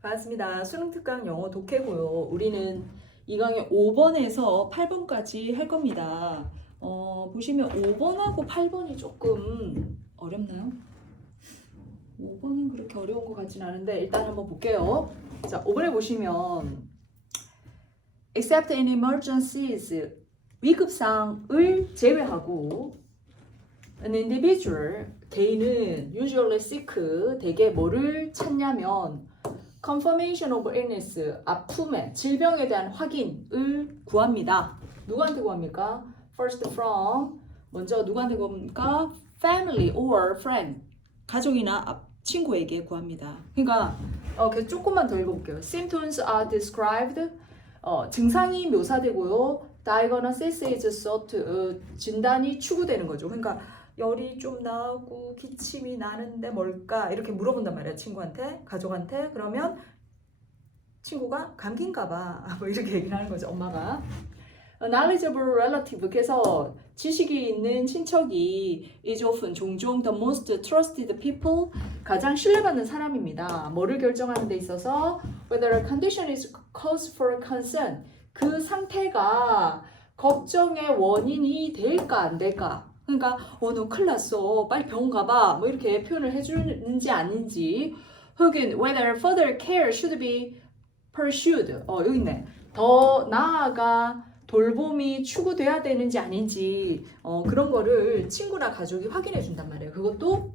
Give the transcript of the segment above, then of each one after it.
반갑습니다. 수능 특강 영어 독해고요. 우리는 이 강의 5번에서 8번까지 할 겁니다. 보시면 5번하고 8번이 조금 어렵나요? 5번은 그렇게 어려운 것 같진 않은데 일단 한번 볼게요. 자, 5번에 보시면 except in emergencies 위급상을 제외하고 an individual 개인은 usually seek 대개 뭐를 찾냐면 confirmation of illness 아픔의 질병에 대한 확인을 구합니다. 누구한테 구합니까? First from 먼저 누구한테 구합니까? Family or friend 가족이나 친구에게 구합니다. 그러니까 조금만 더 읽어볼게요. Symptoms are described 증상이 묘사되고요. Diagnosis is sought 진단이 추구되는 거죠. 그러니까 열이 좀 나고 기침이 나는데 뭘까? 이렇게 물어본단 말이야. 친구한테, 가족한테. 그러면 친구가 감기인가 봐. 뭐 이렇게 얘기를 하는 거죠. 엄마가. A knowledgeable relative. 그래서 지식이 있는 친척이 is often 종종 the most trusted people. 가장 신뢰받는 사람입니다. 뭐를 결정하는 데 있어서 whether a condition is cause for concern. 그 상태가 걱정의 원인이 될까 안 될까. 그러니까 너 큰일 났어. 빨리 병원 가봐. 뭐 이렇게 표현을 해주는지 아닌지. 혹은 whether further care should be pursued. 여기 있네. 더 나아가 돌봄이 추구돼야 되는지 아닌지 그런 거를 친구나 가족이 확인해 준단 말이에요. 그것도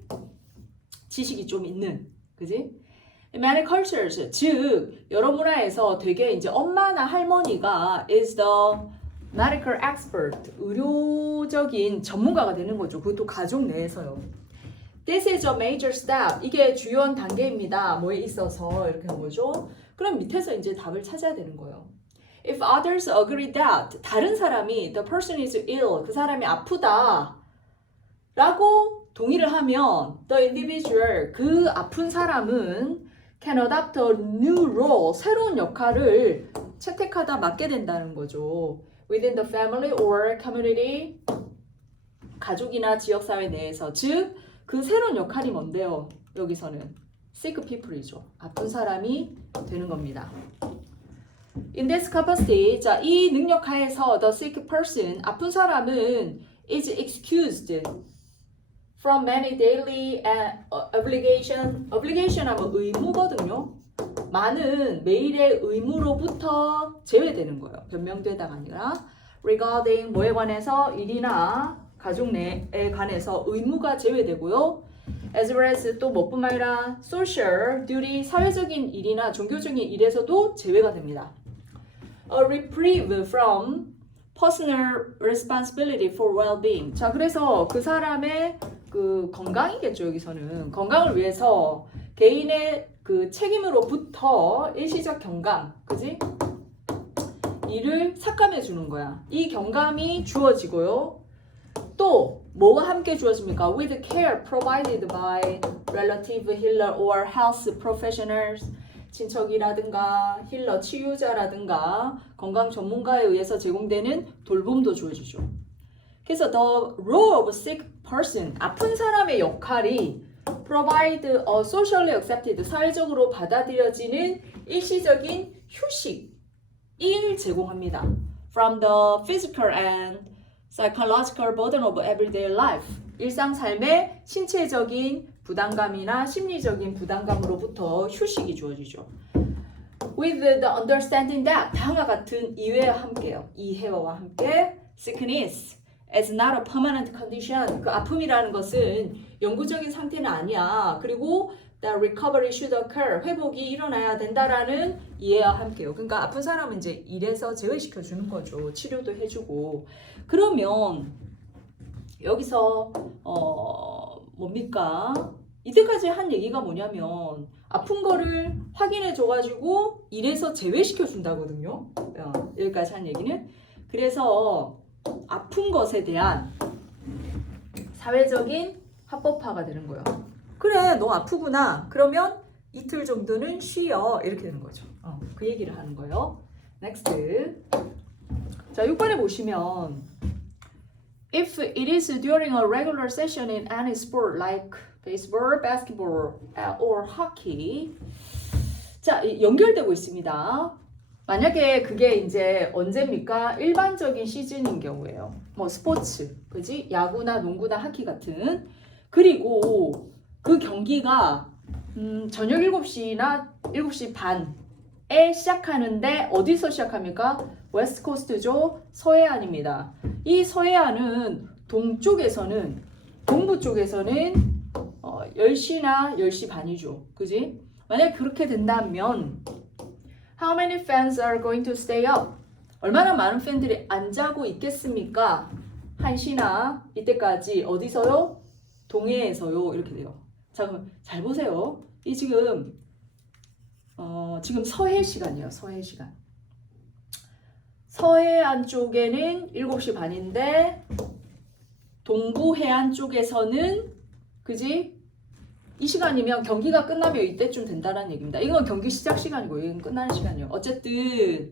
지식이 좀 있는, 그지? Many cultures, 즉 여러 문화에서 되게 이제 엄마나 할머니가 is the medical expert, 의료적인 전문가가 되는 거죠. 그것도 가족 내에서요. This is a major step. 이게 주요한 단계입니다. 뭐에 있어서 이렇게 한 거죠. 그럼 밑에서 이제 답을 찾아야 되는 거예요. If others agree that 다른 사람이 the person is ill, 그 사람이 아프다 라고 동의를 하면 the individual, 그 아픈 사람은 can adopt a new role, 새로운 역할을 채택하다 맡게 된다는 거죠. Within the family or community, 가족이나 지역사회 내에서. 즉, 그 새로운 역할이 뭔데요? 여기서는 sick people이죠. 아픈 사람이 되는 겁니다. In this capacity, 자, 이 능력 하에서 the sick person, 아픈 사람은 is excused from many daily obligation 하면 의무거든요. 많은 매일의 의무로부터 제외되는 거예요. 변명되다가 아니라 regarding 뭐에 관해서 일이나 가족 내에 관해서 의무가 제외되고요. as well as 또 뭐뿐만 아니라 social duty 사회적인 일이나 종교적인 일에서도 제외가 됩니다. A reprieve from personal responsibility for well-being. 자, 그래서 그 사람의 그 건강이겠죠. 여기서는 건강을 위해서 개인의 그 책임으로부터 일시적 경감, 그지? 이를 삭감해 주는 거야. 이 경감이 주어지고요. 또 뭐와 함께 주어집니까? With care provided by relative healer or health professionals. 친척이라든가 힐러, 치유자라든가 건강 전문가에 의해서 제공되는 돌봄도 주어지죠. 그래서 the role of sick person, 아픈 사람의 역할이 provide a socially accepted, 사회적으로 받아들여지는 일시적인 휴식을 제공합니다. From the physical and psychological burden of everyday life, 일상 삶의 신체적인 부담감이나 심리적인 부담감으로부터 휴식이 주어지죠. With the understanding that, 다음과 같은 이해와 함께요. 이해와 함께 sickness as not a permanent condition, 그 아픔이라는 것은 영구적인 상태는 아니야. 그리고 the recovery should occur, 회복이 일어나야 된다라는 이해와 함께요. 그러니까 아픈 사람은 이제 일에서 제외시켜 주는 거죠. 치료도 해주고. 그러면 여기서 뭡니까? 이때까지 한 얘기가 뭐냐면 아픈 거를 확인해 줘가지고 일에서 제외시켜 준다거든요. 여기까지 한 얘기는. 그래서 아픈 것에 대한 사회적인 합법화가 되는 거예요. 그래, 너 아프구나. 그러면 이틀 정도는 쉬어. 이렇게 되는 거죠. 그 얘기를 하는 거예요. Next. 자, 6번에 보시면 If it is during a regular session in any sport like baseball, basketball, or hockey, 자, 연결되고 있습니다. 만약에 그게 이제 언제입니까? 일반적인 시즌인 경우에요. 뭐 스포츠, 그지? 야구나 농구나 하키 같은. 그리고 그 경기가 저녁 7시나 7시 반에 시작하는데 어디서 시작합니까? 웨스트 코스트죠. 서해안입니다. 이 서해안은 동부 쪽에서는 10시나 10시 반이죠. 그지? 만약 그렇게 된다면 How many fans are going to stay up? 얼마나 많은 팬들이 안 자고 있겠습니까? 1시나 이때까지 어디서요? 동해에서요. 이렇게 돼요. 자, 그럼 잘 보세요. 이 지금 서해 시간이에요. 서해 시간. 서해안 쪽에는 7시 반인데 동부 해안 쪽에서는 그지? 이 시간이면 경기가 끝나면 이때쯤 된다는 얘기입니다. 이건 경기 시작 시간이고 이건 끝나는 시간이에요. 어쨌든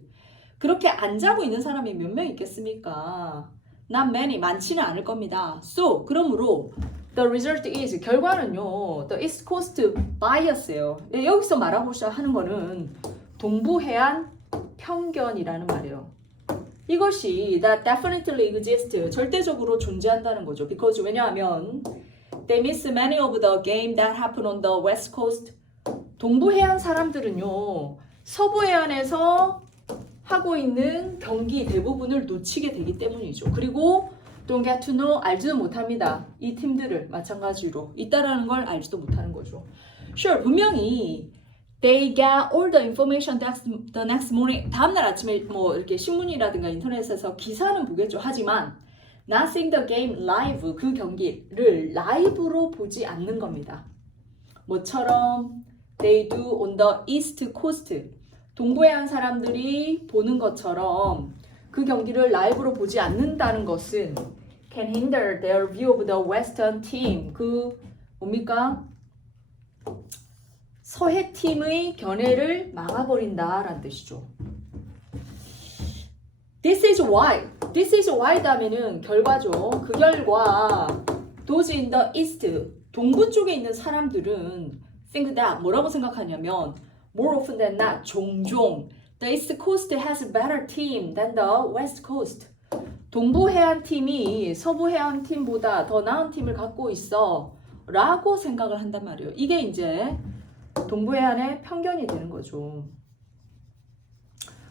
그렇게 안 자고 있는 사람이 몇 명 있겠습니까? Not many, 많지는 않을 겁니다. So, 그러므로 the result is, 결과는요, the East Coast bias예요. 여기서 말하고 하는 거는 동부 해안 편견이라는 말이에요. 이것이 that definitely exists, 절대적으로 존재한다는 거죠. Because 왜냐하면 they miss many of the game that happen on the west coast. 동부 해안 사람들은요, 서부 해안에서 하고 있는 경기 대부분을 놓치게 되기 때문이죠. 그리고 don't get to know, 알지도 못합니다. 이 팀들을 마찬가지로 있다라는 걸 알지도 못하는 거죠. Sure, 분명히 they get all the information the next morning. 다음날 아침에 뭐 이렇게 신문이라든가 인터넷에서 기사는 보겠죠. 하지만 not seeing the game live, 그 경기를 라이브로 보지 않는 겁니다. 뭐처럼 they do on the east coast, 동부해안 사람들이 보는 것처럼 그 경기를 라이브로 보지 않는다는 것은 can hinder their view of the western team, 그 뭡니까? 서해 팀의 견해를 막아버린다라는 뜻이죠. This is why 다음에는 결과죠. 그 결과 those in the east, 동부 쪽에 있는 사람들은 think that, 뭐라고 생각하냐면 more often than not, 종종 the east coast has a better team than the west coast. 동부 해안 팀이 서부 해안 팀보다 더 나은 팀을 갖고 있어 라고 생각을 한단 말이에요. 이게 이제 동부 해안의 편견이 되는 거죠.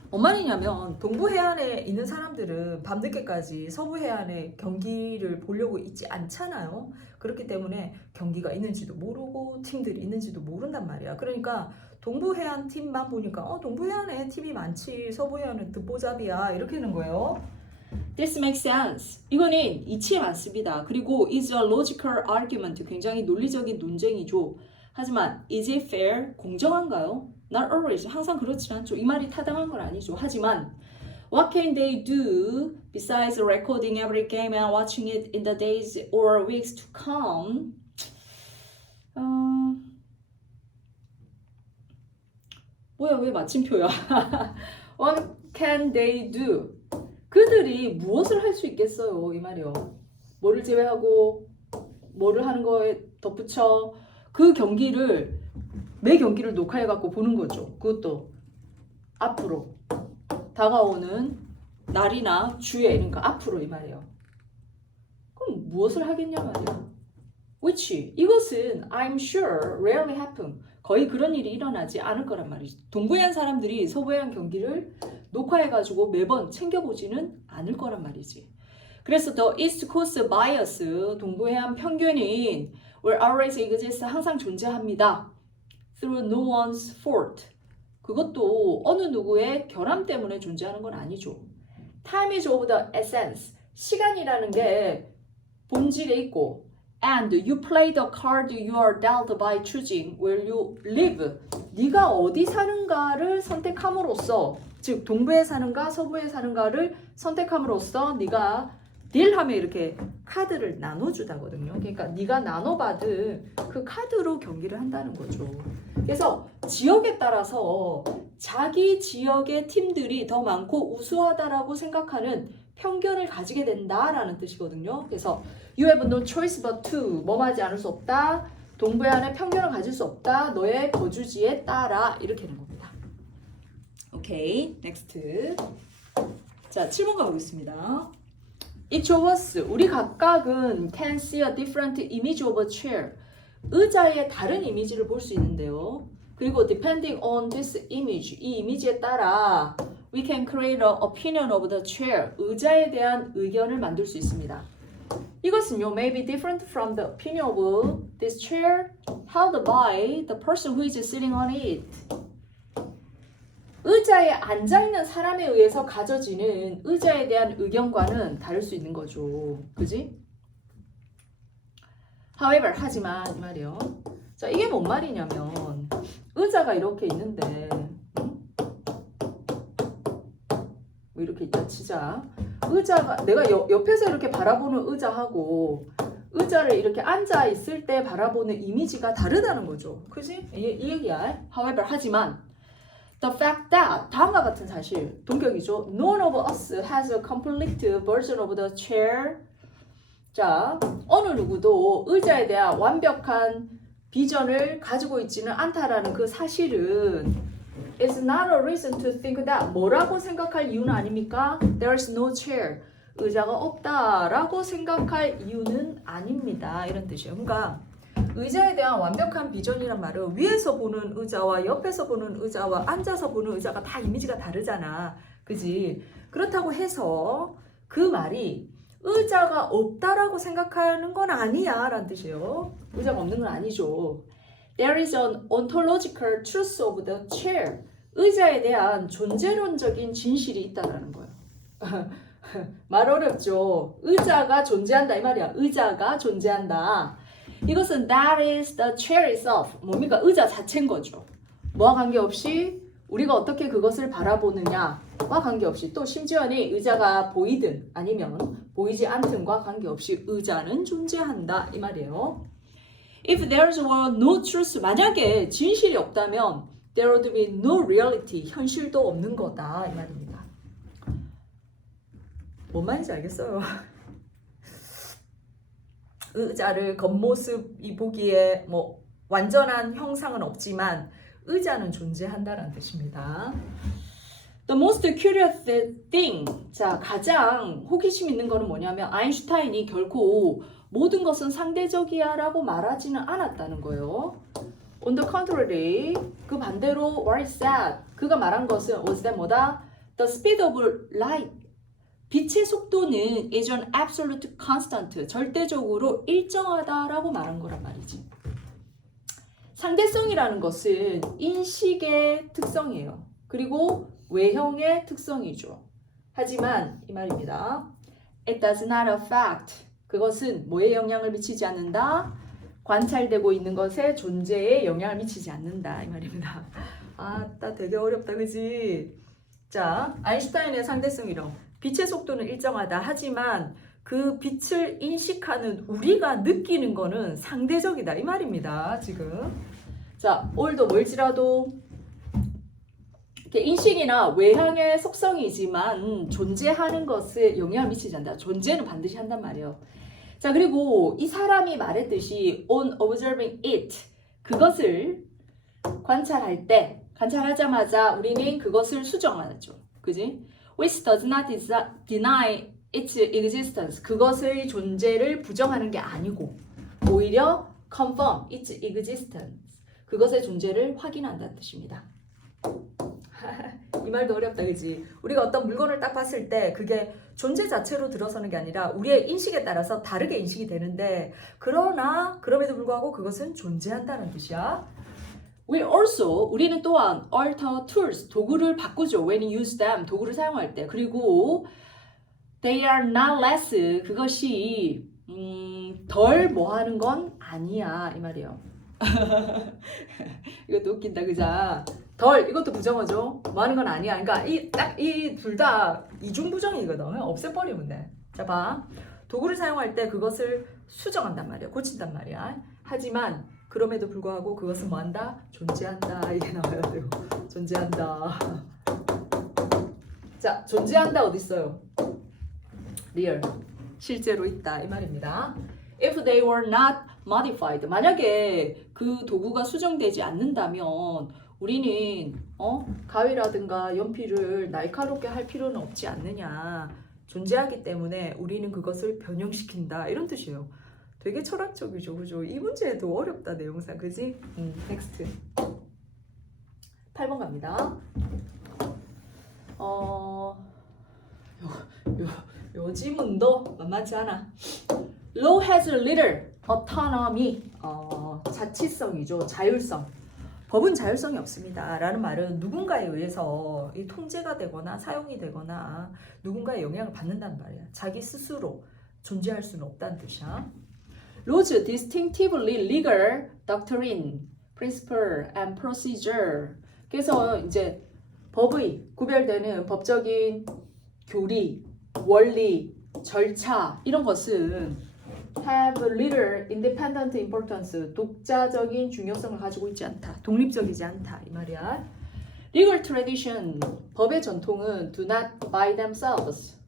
뭔 말이냐면 동부 해안에 있는 사람들은 밤늦게까지 서부 해안의 경기를 보려고 있지 않잖아요. 그렇기 때문에 경기가 있는지도 모르고 팀들이 있는지도 모른단 말이야. 그러니까 동부 해안 팀만 보니까 동부 해안에 팀이 많지, 서부 해안은 듣보잡이야, 이렇게 되는 거예요. This makes sense. 이거는 이치에 맞습니다. 그리고 is a logical argument, 굉장히 논리적인 논쟁이죠. 하지만 is it fair? 공정한가요? Not always. 항상 그렇지 않죠. 이 말이 타당한 건 아니죠. 하지만 what can they do besides recording every game and watching it in the days or weeks to come? 뭐야, 왜 마침표야? What can they do? 그들이 무엇을 할 수 있겠어요? 이 말이요. 뭐를 제외하고 뭐를 하는 거에 덧붙여 그 경기를, 매 경기를 녹화해갖고 보는 거죠. 그것도 앞으로 다가오는 날이나 주에, 그러니까 앞으로 이 말이에요. 그럼 무엇을 하겠냐 말이야. Which, 이것은 I'm sure rarely happen, 거의 그런 일이 일어나지 않을 거란 말이지. 동부해안 사람들이 서부해안 경기를 녹화해가지고 매번 챙겨보지는 않을 거란 말이지. 그래서 the East Coast bias, 동부해안 편견인 will always exist, 항상 존재합니다. Through no one's fault, 그것도 어느 누구의 결함 때문에 존재하는 건 아니죠. Time is of the essence, 시간이라는 게 본질에 있고, and you play the card you are dealt by choosing where you live, 네가 어디 사는가를 선택함으로써, 즉 동부에 사는가 서부에 사는가를 선택함으로써 네가 딜하면 이렇게 카드를 나눠주다거든요. 그러니까 네가 나눠받은 그 카드로 경기를 한다는 거죠. 그래서 지역에 따라서 자기 지역의 팀들이 더 많고 우수하다라고 생각하는 편견을 가지게 된다라는 뜻이거든요. 그래서 you have no choice but to, 뭐하지 않을 수 없다, 동부안에 편견을 가질 수 없다. 너의 거주지에 따라 이렇게 되는 겁니다. 오케이, 넥스트. 자, 7번 가보겠습니다. Each of us, 우리 각각은 can see a different image of a chair. 의자의 다른 이미지를 볼 수 있는데요. 그리고 depending on this image, 이 이미지에 따라 we can create an opinion of the chair. 의자에 대한 의견을 만들 수 있습니다. 이것은요, may be different from the opinion of this chair held by the person who is sitting on it. 의자에 앉아있는 사람에 의해서 가져지는 의자에 대한 의견과는 다를 수 있는 거죠. 그지? However, 하지만 이 말이요. 자, 이게 뭔 말이냐면 의자가 이렇게 있는데 뭐 이렇게 있다 치자. 의자가 내가 옆에서 이렇게 바라보는 의자하고 의자를 이렇게 앉아 있을 때 바라보는 이미지가 다르다는 거죠. 그지? 이 얘기야. However, 하지만 the fact that 다음과 같은 사실 동격이죠. None of us has a complete version of the chair. 자, 어느 누구도 의자에 대한 완벽한 비전을 가지고 있지는 않다라는 그 사실은 is not a reason to think that 뭐라고 생각할 이유는 아닙니까? There's no chair. 의자가 없다라고 생각할 이유는 아닙니다. 이런 뜻이에요. 그러니까 의자에 대한 완벽한 비전이란 말은 위에서 보는 의자와 옆에서 보는 의자와 앉아서 보는 의자가 다 이미지가 다르잖아. 그지? 그렇다고 해서 그 말이 의자가 없다라고 생각하는 건 아니야 라는 뜻이에요. 의자가 없는 건 아니죠. There is an ontological truth of the chair. 의자에 대한 존재론적인 진실이 있다라는 거예요. 말 어렵죠. 의자가 존재한다 이 말이야. 의자가 존재한다. 이것은 that is the chair itself. 뭡니까? 의자 자체인 거죠. 뭐와 관계없이 우리가 어떻게 그것을 바라보느냐와 관계없이 또 심지어는 의자가 보이든 아니면 보이지 않든과 관계없이 의자는 존재한다 이 말이에요. If there were no truth, 만약에 진실이 없다면 there would be no reality, 현실도 없는 거다 이 말입니다. 뭔 말인지 알겠어요? 의자를 겉모습이 보기에 뭐 완전한 형상은 없지만 의자는 존재한다는 뜻입니다. The most curious thing. 자, 가장 호기심 있는 거는 뭐냐면 아인슈타인이 결코 모든 것은 상대적이야 라고 말하지는 않았다는 거예요. On the contrary, 그 반대로 what is that? 그가 말한 것은 was that 뭐다? The speed of light. 빛의 속도는 is an absolute constant. 절대적으로 일정하다라고 말한 거란 말이지. 상대성이라는 것은 인식의 특성이에요. 그리고 외형의 특성이죠. 하지만 이 말입니다. It does not affect. 그것은 뭐에 영향을 미치지 않는다? 관찰되고 있는 것의 존재에 영향을 미치지 않는다. 이 말입니다. 나 되게 어렵다, 그지? 자, 아인슈타인의 상대성이론. 빛의 속도는 일정하다. 하지만 그 빛을 인식하는 우리가 느끼는 거는 상대적이다. 이 말입니다. 지금. 자, 올도 뭘지라도 이렇게 인식이나 외향의 속성이지만 존재하는 것에 영향을 미치지 않는다. 존재는 반드시 한단 말이에요. 자, 그리고 이 사람이 말했듯이 on observing it, 그것을 관찰할 때, 관찰하자마자 우리는 그것을 수정하죠. 그지? Which does not deny its existence. 그것의 존재를 부정하는 게 아니고 오히려 confirm its existence. 그것의 존재를 확인한다는 뜻입니다. 이 말도 어렵다, 그지? 우리가 어떤 물건을 딱 봤을 때 그게 존재 자체로 들어서는 게 아니라 우리의 인식에 따라서 다르게 인식이 되는데 그럼에도 불구하고 그것은 존재한다는 뜻이야. We also, 우리는 또한 alter tools, 도구를 바꾸죠. When you use them, 도구를 사용할 때. 그리고 they are not less, 그것이 덜 뭐하는 건 아니야 이 말이에요. 이것도 웃긴다, 그자? 덜, 이것도 부정어죠. 뭐하는 건 아니야. 그러니까 이 둘 다 이중부정이거든. 없애버리면 돼. 자, 봐. 도구를 사용할 때 그것을 수정한단 말이야. 고친단 말이야. 하지만 그럼에도 불구하고 그것은 뭐한다? 존재한다. 이게 나와야 돼요. 존재한다. 자, 존재한다 어디 있어요? real. 실제로 있다 이 말입니다. If they were not modified. 만약에 그 도구가 수정되지 않는다면 우리는 가위라든가 연필을 날카롭게 할 필요는 없지 않느냐. 존재하기 때문에 우리는 그것을 변형시킨다. 이런 뜻이에요. 되게 철학적이죠. 그죠? 이 문제도 어렵다, 내용상. 그지? 넥스트. 8번 갑니다. 요 지문도 만만치 않아. Law has little autonomy. 자치성이죠. 자율성. 법은 자율성이 없습니다. 라는 말은 누군가에 의해서 이 통제가 되거나 사용이 되거나 누군가의 영향을 받는다는 말이야. 자기 스스로 존재할 수는 없다는 뜻이야. Laws distinctively legal doctrine, principle, and procedure. 그래서 이제 법의 구별되는 법적인 교리, 원리, 절차 이런 것은 have little independent importance, 독자적인 중요성을 가지고 있지 않다. 독립적이지 않다. 이 말이야. Legal tradition, 법의 전통은 do not by themselves.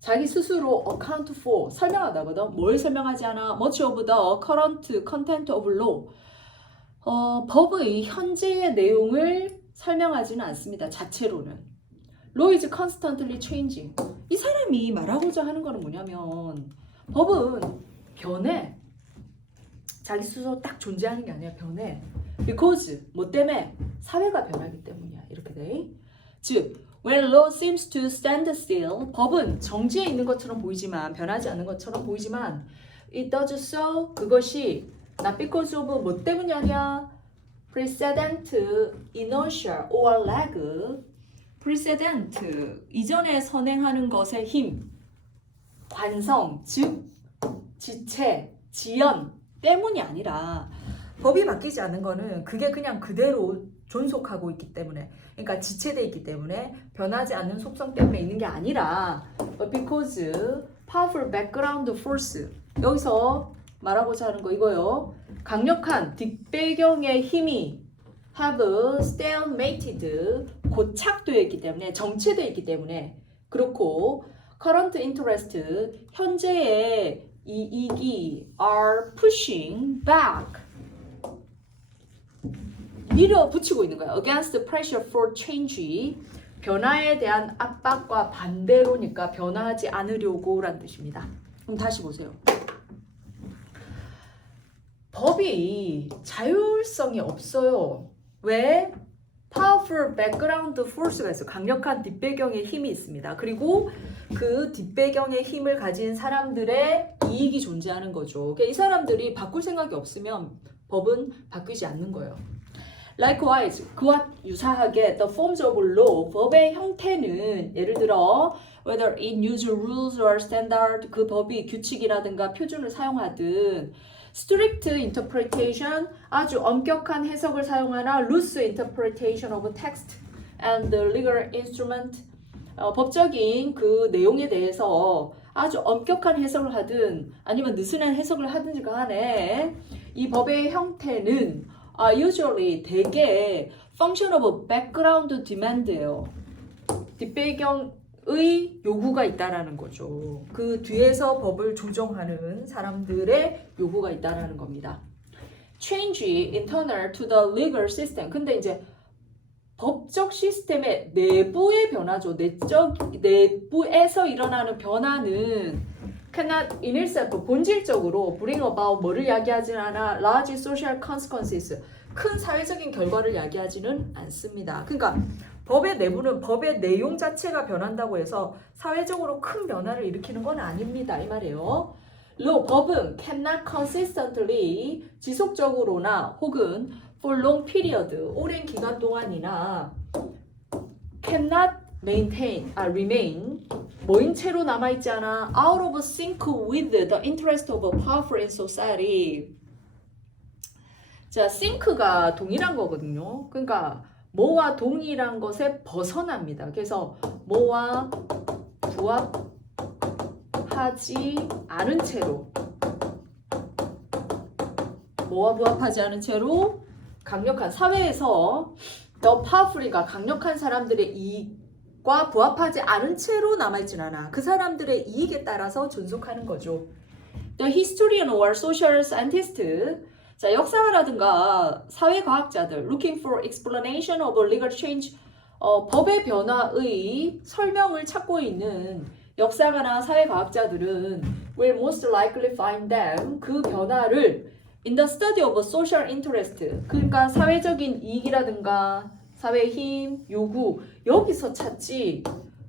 자기 스스로 account for, 설명하다거든. 뭘 설명하지 않아? Much of the current content of law. 법의 현재의 내용을 설명하지는 않습니다. 자체로는. Law is constantly changing. 이 사람이 말하고자 하는 거는 뭐냐면 법은 변해. 자기 스스로 딱 존재하는 게 아니라 변해. Because 뭐 때문에? 사회가 변하기 때문이야. 이렇게 돼. 즉 when law seems to stand still, 법은 정지해 있는 것처럼 보이지만 변하지 않는 것처럼 보이지만 it does so, 그것이 not because of 뭐 때문이 아니야. precedent, inertia or lag. precedent, 이전에 선행하는 것의 힘, 관성, 즉 지체, 지연 때문이 아니라 법이 바뀌지 않는 거는 그게 그냥 그대로 존속하고 있기 때문에, 그러니까 지체되어 있기 때문에 변하지 않는 속성 때문에 있는 게 아니라 because powerful background force. 여기서 말하고자 하는 거 이거요. 강력한 뒷배경의 힘이 have stalemated, 고착되어 있기 때문에, 정체되어 있기 때문에 그렇고 current interest, 현재의 이익이 are pushing back, 밀어붙이고 있는 거야. against the pressure for change, 변화에 대한 압박과 반대로니까 변화하지 않으려고 라는 뜻입니다. 그럼 다시 보세요. 법이 자율성이 없어요. 왜? powerful background force가 있어요. 강력한 뒷배경의 힘이 있습니다. 그리고 그 뒷배경의 힘을 가진 사람들의 이익이 존재하는 거죠. 그러니까 이 사람들이 바꿀 생각이 없으면 법은 바뀌지 않는 거예요. Likewise, 그와 유사하게 the forms of law, 법의 형태는 예를 들어 whether it uses rules or standard, 그 법이 규칙이라든가 표준을 사용하든 strict interpretation, 아주 엄격한 해석을 사용하나 loose interpretation of text and legal instrument, 법적인 그 내용에 대해서 아주 엄격한 해석을 하든 아니면 느슨한 해석을 하든지 간에 이 법의 형태는 usually 대개 function of background demand예요. 뒷배경의 요구가 있다라는 거죠. 그 뒤에서 법을 조정하는 사람들의 요구가 있다라는 겁니다. Change internal to the legal system. 근데 이제 법적 시스템의 내부의 변화죠. 내부에서 일어나는 변화는 cannot in itself, 본질적으로 bring about 뭐를 야기하지는 않아. large social consequences, 큰 사회적인 결과를 야기하지는 않습니다. 그러니까 법의 내부는 법의 내용 자체가 변한다고 해서 사회적으로 큰 변화를 일으키는 건 아닙니다. 이 말이에요. law, 법은 cannot consistently, 지속적으로나 혹은 for long period, 오랜 기간 동안이나 cannot maintain, remain, 뭐인 채로 남아있지 않아. out of sync with the interest of a powerful in society. 자, sync가 동일한 거거든요. 그러니까 뭐와 동일한 것에 벗어납니다. 그래서 뭐와 부합하지 않은 채로, 뭐와 부합하지 않은 채로 강력한 사회에서 the powerful이가 강력한 사람들의 이익과 부합하지 않은 채로 남아있진 않아. 그 사람들의 이익에 따라서 존속하는 거죠. The historian or social scientist. 자, 역사가라든가 사회과학자들 looking for explanation of a legal change. 법의 변화의 설명을 찾고 있는 역사가나 사회과학자들은 will most likely find them. 그 변화를 in the study of a social interest. 그러니까 사회적인 이익이라든가 사회의 힘, 요구 여기서 찾지.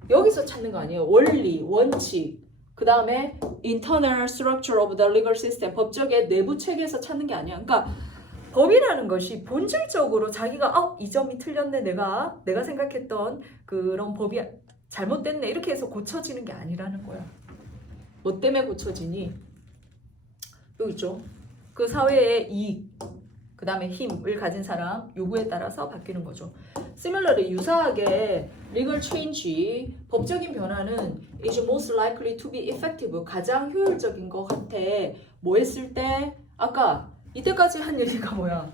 여기서 찾는 거 아니에요. 원리, 원칙. 그 다음에 internal structure of the legal system. 법적의 내부 체계에서 찾는 게 아니야. 그러니까 법이라는 것이 본질적으로 자기가 이 점이 틀렸네. 내가 생각했던 그런 법이 잘못됐네. 이렇게 해서 고쳐지는 게 아니라는 거야. 뭐 때문에 고쳐지니? 여기 있죠. 그 사회의 이익, 그 다음에 힘을 가진 사람 요구에 따라서 바뀌는 거죠. Similarly, 유사하게 legal change, 법적인 변화는 is most likely to be effective, 가장 효율적인 것 같아. 뭐 했을 때? 아까 이때까지 한 얘기가 뭐야?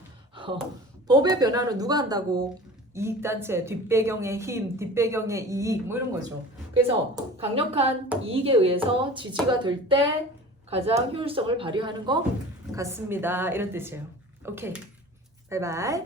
법의 변화는 누가 한다고? 이익단체, 뒷배경의 힘, 뒷배경의 이익 뭐 이런 거죠. 그래서 강력한 이익에 의해서 지지가 될 때 가장 효율성을 발휘하는 것 같습니다. 이런 뜻이에요. 오케이. 바이바이.